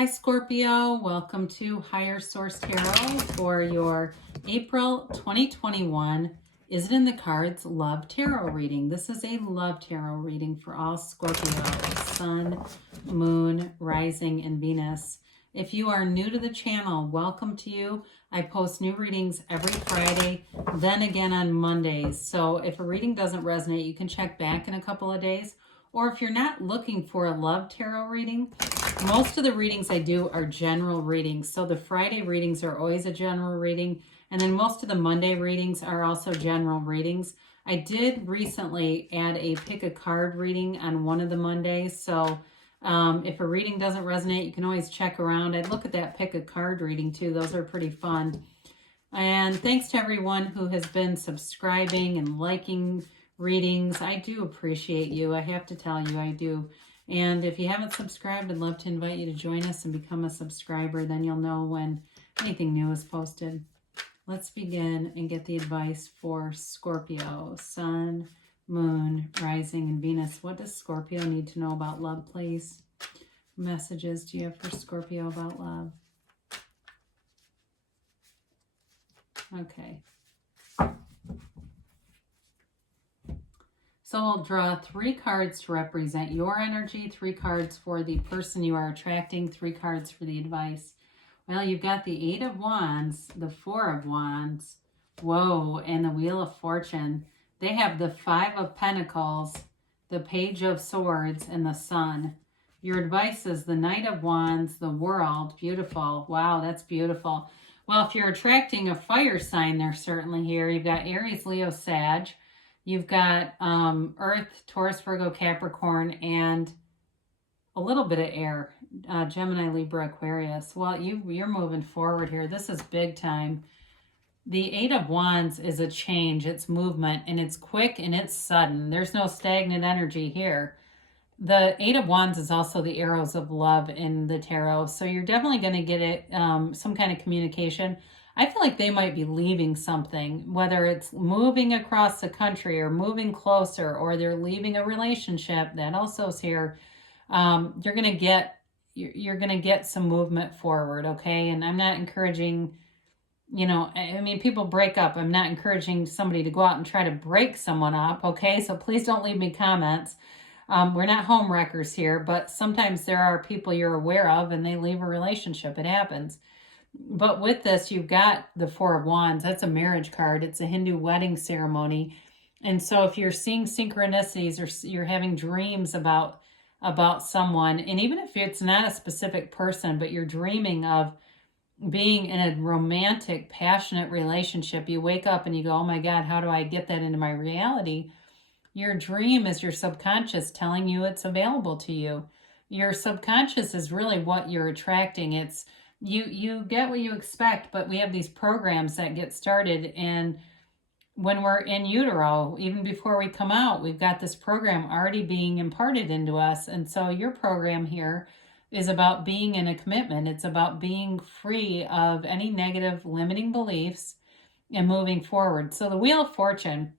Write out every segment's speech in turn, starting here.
Hi Scorpio, welcome to Higher Source Tarot for your April 2021 Is It in the Cards Love Tarot reading. This is a love tarot reading for all Scorpios, Sun, Moon, Rising, and Venus. If you are new to the channel, welcome to you. I post new readings every Friday, then again on Mondays. So if a reading doesn't resonate, you can check back in a couple of days. Or if you're not looking for a love tarot reading, most of the readings I do are general readings. So the Friday readings are always a general reading. And then most of the Monday readings are also general readings. I did recently add a pick a card reading on one of the Mondays. So if a reading doesn't resonate, you can always check around. I'd look at that pick a card reading too. Those are pretty fun. And thanks to everyone who has been subscribing and liking readings. I do appreciate you. I have to tell you, I do. And if you haven't subscribed, I'd love to invite you to join us and become a subscriber. Then you'll know when anything new is posted. Let's begin and get the advice for Scorpio, Sun, Moon, Rising, and Venus. What does Scorpio need to know about love, please? What messages do you have for Scorpio about love? Okay. So we'll draw 3 cards to represent your energy, 3 cards for the person you are attracting, 3 cards for the advice. Well, you've got the 8 of Wands, the 4 of Wands, whoa, and the Wheel of Fortune. They have the 5 of Pentacles, the Page of Swords, and the Sun. Your advice is the Knight of Wands, the World, beautiful. Wow, that's beautiful. Well, if you're attracting a fire sign, they're certainly here. You've got Aries, Leo, Sag. You've got Earth, Taurus, Virgo, Capricorn, and a little bit of air, Gemini, Libra, Aquarius. Well, you're moving forward here. This is big time. The 8 of Wands is a change. It's movement, and it's quick, and it's sudden. There's no stagnant energy here. The 8 of Wands is also the arrows of love in the tarot. So you're definitely going to get it, some kind of communication. I feel like they might be leaving something, whether it's moving across the country or moving closer, or they're leaving a relationship. That also is here. You're going to get some movement forward. Okay. And I'm not encouraging, I mean, people break up. I'm not encouraging somebody to go out and try to break someone up. Okay. So please don't leave me comments. We're not home wreckers here, but sometimes there are people you're aware of and they leave a relationship. It happens. But with this, you've got the 4 of Wands. That's a marriage card. It's a Hindu wedding ceremony. And so if you're seeing synchronicities or you're having dreams about someone, and even if it's not a specific person, but you're dreaming of being in a romantic, passionate relationship, you wake up and you go, oh my God, how do I get that into my reality? Your dream is your subconscious telling you it's available to you. Your subconscious is really what you're attracting. It's you get what you expect, but we have these programs that get started, and when we're in utero, even before we come out, we've got this program already being imparted into us. And so your program here is about being in a commitment. It's about being free of any negative limiting beliefs and moving forward. So the Wheel of Fortune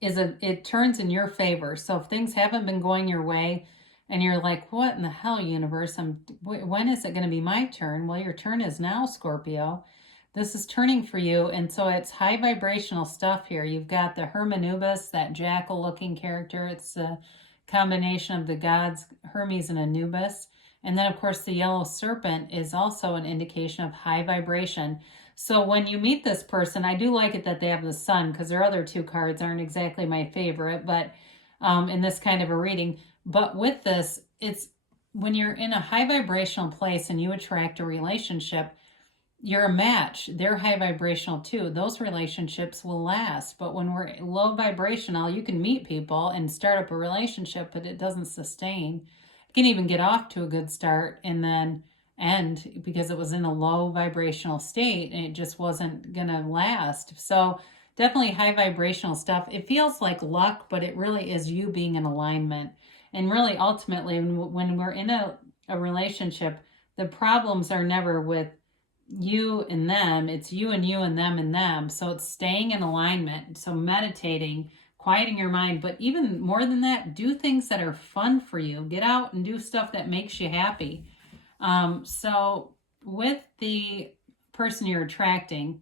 it turns in your favor. So if things haven't been going your way, and you're like, what in the hell, universe? When is it going to be my turn? Well, your turn is now, Scorpio. This is turning for you. And so it's high vibrational stuff here. You've got the Hermanubis, that jackal-looking character. It's a combination of the gods Hermes and Anubis. And then, of course, the yellow serpent is also an indication of high vibration. So when you meet this person, I do like it that they have the sun, because their other 2 cards aren't exactly my favorite, but in this kind of a reading. But with this, it's when you're in a high vibrational place and you attract a relationship, you're a match. They're high vibrational too. Those relationships will last. But when we're low vibrational, you can meet people and start up a relationship, but it doesn't sustain. It can even get off to a good start and then end because it was in a low vibrational state and it just wasn't going to last. So definitely high vibrational stuff. It feels like luck, but it really is you being in alignment. And really, ultimately, when we're in a relationship, the problems are never with you and them. It's you and you and them and them. So it's staying in alignment. So meditating, quieting your mind. But even more than that, do things that are fun for you. Get out and do stuff that makes you happy. So with the person you're attracting,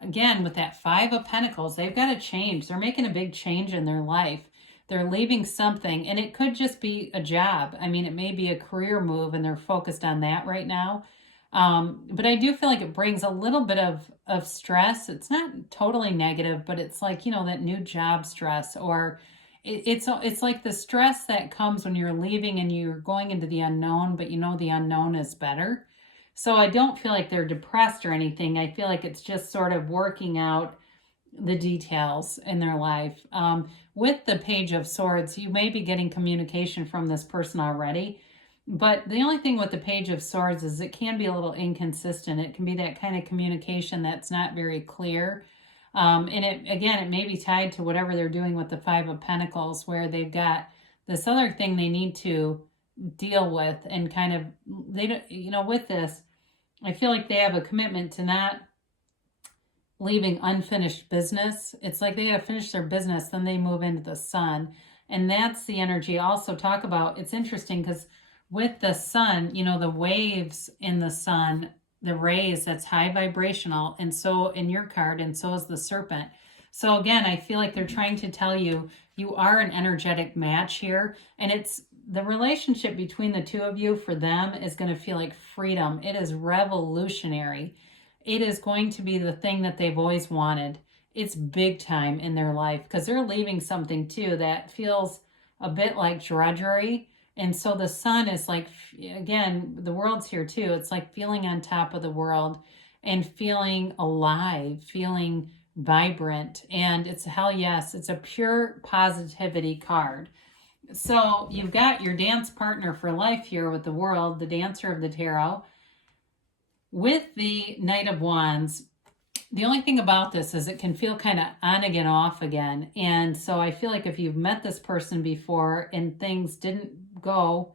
again, with that Five of Pentacles, they've got to change. They're making a big change in their life. They're leaving something, and it could just be a job. I mean, it may be a career move, and they're focused on that right now. But I do feel like it brings a little bit of stress. It's not totally negative, but it's like, that new job stress, or it's like the stress that comes when you're leaving and you're going into the unknown, but the unknown is better. So I don't feel like they're depressed or anything. I feel like it's just sort of working out the details in their life. With the Page of Swords, you may be getting communication from this person already. But the only thing with the Page of Swords is it can be a little inconsistent. It can be that kind of communication that's not very clear. And it may be tied to whatever they're doing with the Five of Pentacles, where they've got this other thing they need to deal with, and kind of, they don't, with this, I feel like they have a commitment to not leaving unfinished business. It's like they got to finish their business, then they move into the Sun. And that's the energy I also talk about. It's interesting because with the Sun, the waves in the Sun, the rays, that's high vibrational, and so in your card, and so is the Serpent. So again, I feel like they're trying to tell you, you are an energetic match here, and it's the relationship between the two of you, for them, is going to feel like freedom. It is revolutionary. It is going to be the thing that they've always wanted. It's big time in their life, because they're leaving something too that feels a bit like drudgery. And so the Sun is like, again, the world's here too. It's like feeling on top of the world and feeling alive, feeling vibrant. And it's, hell yes, it's a pure positivity card. So you've got your dance partner for life here with the World, the Dancer of the Tarot. With the Knight of Wands, the only thing about this is it can feel kind of on again, off again. And so I feel like if you've met this person before and things didn't go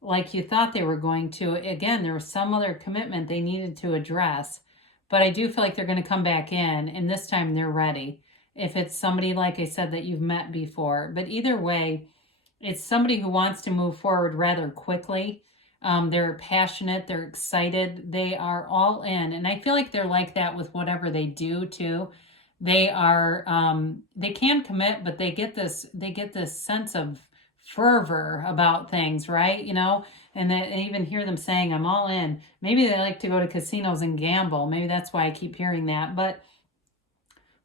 like you thought they were going to, again, there was some other commitment they needed to address. But I do feel like they're going to come back in, and this time they're ready. If it's somebody, like I said, that you've met before. But either way, it's somebody who wants to move forward rather quickly. They're passionate, they're excited, they are all in. And I feel like they're like that with whatever they do too. They are, they can commit, but they get this sense of fervor about things, right? And I even hear them saying, I'm all in. Maybe they like to go to casinos and gamble. Maybe that's why I keep hearing that. But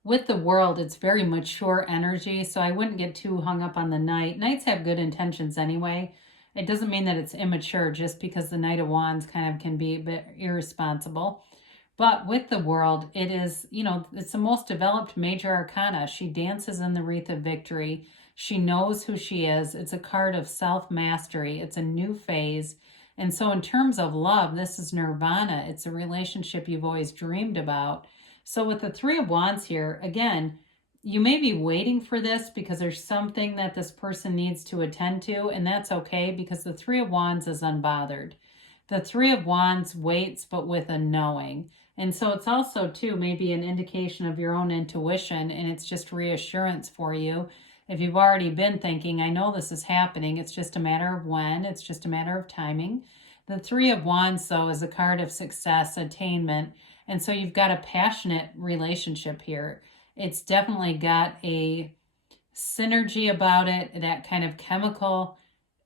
with the World, it's very mature energy, so I wouldn't get too hung up on the Knight. Knights have good intentions anyway. It doesn't mean that it's immature just because the Knight of Wands kind of can be a bit irresponsible. But with the World, it is, it's the most developed major arcana. She dances in the wreath of victory. She knows who she is. It's a card of self-mastery. It's a new phase. And so in terms of love, this is nirvana. It's a relationship you've always dreamed about. So with the Three of Wands here, again, you may be waiting for this because there's something that this person needs to attend to, and that's okay, because the Three of Wands is unbothered. The Three of Wands waits, but with a knowing. And so it's also, too, maybe an indication of your own intuition, and it's just reassurance for you. If you've already been thinking, I know this is happening, it's just a matter of when, it's just a matter of timing. The Three of Wands, though, is a card of success, attainment, and so you've got a passionate relationship here. It's definitely got a synergy about it, that kind of chemical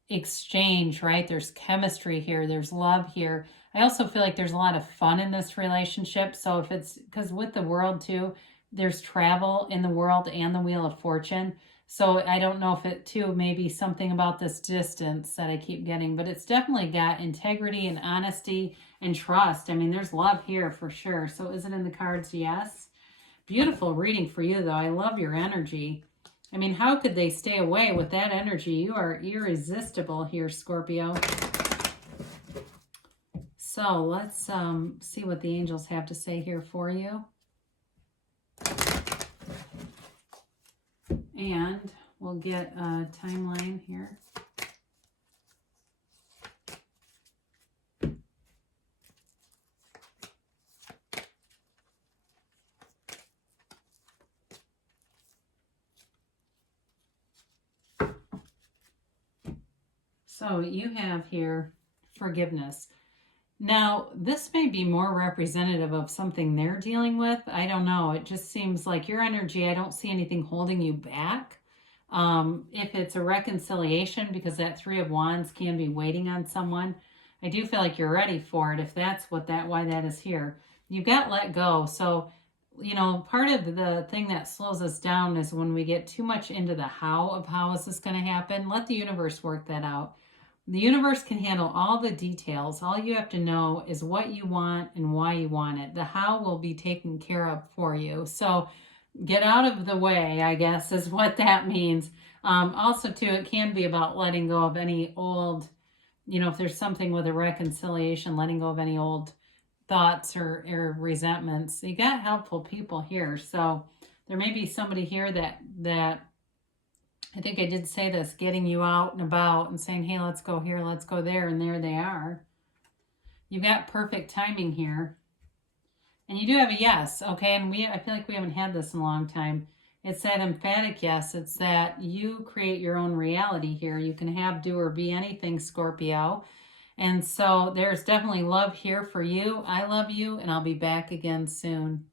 exchange, right? There's chemistry here, there's love here. I also feel like there's a lot of fun in this relationship. So if it's, because with the World too, there's travel in the World and the Wheel of Fortune. So I don't know if it too may be something about this distance that I keep getting, but it's definitely got integrity and honesty and trust. I mean, there's love here for sure. So is it in the cards? Yes. Beautiful reading for you, though. I love your energy. I mean, how could they stay away with that energy? You are irresistible here, Scorpio. So let's see what the angels have to say here for you. And we'll get a timeline here. So you have here forgiveness. Now, this may be more representative of something they're dealing with. I don't know. It just seems like your energy, I don't see anything holding you back. If it's a reconciliation, because that Three of Wands can be waiting on someone, I do feel like you're ready for it if that's why that is here. You've got let go. So, part of the thing that slows us down is when we get too much into the how is this going to happen. Let the universe work that out. The universe can handle all the details. All you have to know is what you want and why you want it. The how will be taken care of for you. So get out of the way, I guess, is what that means. Also, too, it can be about letting go of any old, if there's something with a reconciliation, letting go of any old thoughts or resentments. You got helpful people here. So there may be somebody here that I think I did say this, getting you out and about and saying, hey, let's go here, let's go there, and there they are. You've got perfect timing here. And you do have a yes, okay? And I feel like we haven't had this in a long time. It's that emphatic yes. It's that you create your own reality here. You can have, do, or be anything, Scorpio. And so there's definitely love here for you. I love you, and I'll be back again soon.